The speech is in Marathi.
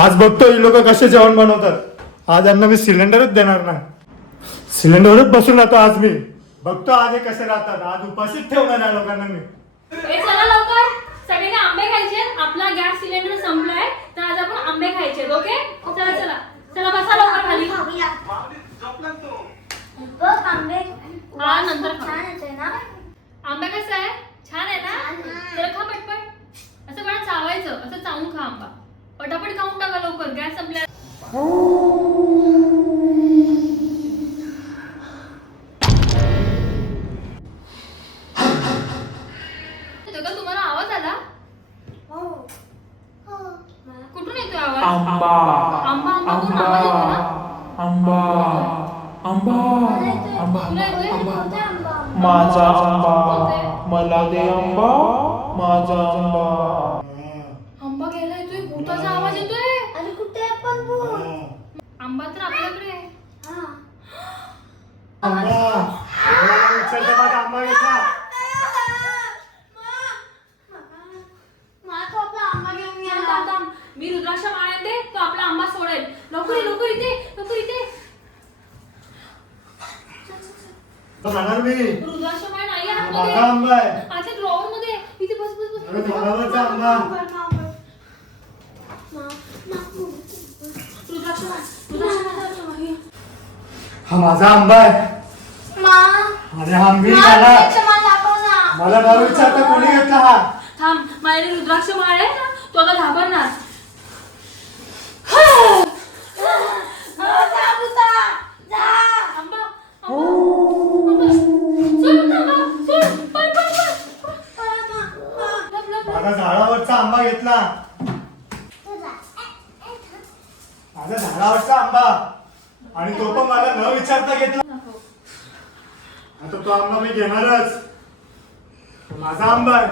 आज बघतो ही लोक कसे जेवण बनवतात। आज यांना मी सिलेंडरच देणार नाही, सिलेंडरच बसून राहतो आज मी। बघतो आज हे कसे राहतात, आज उपाशीच ठेवणार या लोकांना मी। चला लवकर, सगळ्यांनी आंबे खायचे। आपला गॅस सिलेंडर संपलाय तर आज आपण आंबे खायचे। ओके चला चला चला, बसा लवकर खाली। हा नंतर खा। आंबा कसा आहे? छान आहे ना? तर खा पटपट, असं मला चावायचं, असं चावून खा आंबा। पटापट खाऊन टाका लवकर, गॅस संपलाय। तुम्हाला आवाज आला? कुठून येतोय आवाज? आंबा आंबा आंबा करून आवाज येतो ना? आंबा आंबा आंबा तुला येतोय? माझा आंबा मला दे आंबा माझा आंबा। आंबा घ्यायला येतोय, भूताचा आवाज येतोय। अरे कुठे आपण भूत? आंबा तर आपल्याकडे आहे। आंबा घेतला। थांब, थांब. मी रुद्राक्ष माळते, तो आपला आंबा सोडेल। लवकर ये, लवकर इथे, लवकर इथे। खाणार मी। रुद्राक्ष माळ नाही आहे माझा आतमध्ये, आंबा आहे। आतल्या ड्रॉवर मध्ये। इथे बस बस बस। अरे मला आंबा। रुद्राक्ष माळ, रुद्राक्ष माळ। हा माझा आंबा आहे। अरे हा मी खाला। मला न विचारता कोणी घेतला हा? थांब, माझ्याकडे रुद्राक्ष माळ आहे ना, तो आता घाबरणार। आंबा, आंबा, आंबा. सोड आंबा, सोड. पळ, पळ, पळ. लप, लप, लप. माझा झाडावरचा आंबा घेतला, माझा झाडावरचा आंबा, आणि तो पण मला न विचारता घेतला। आता तो आंबा मी घेणारच, तो माझा आंबा आहे।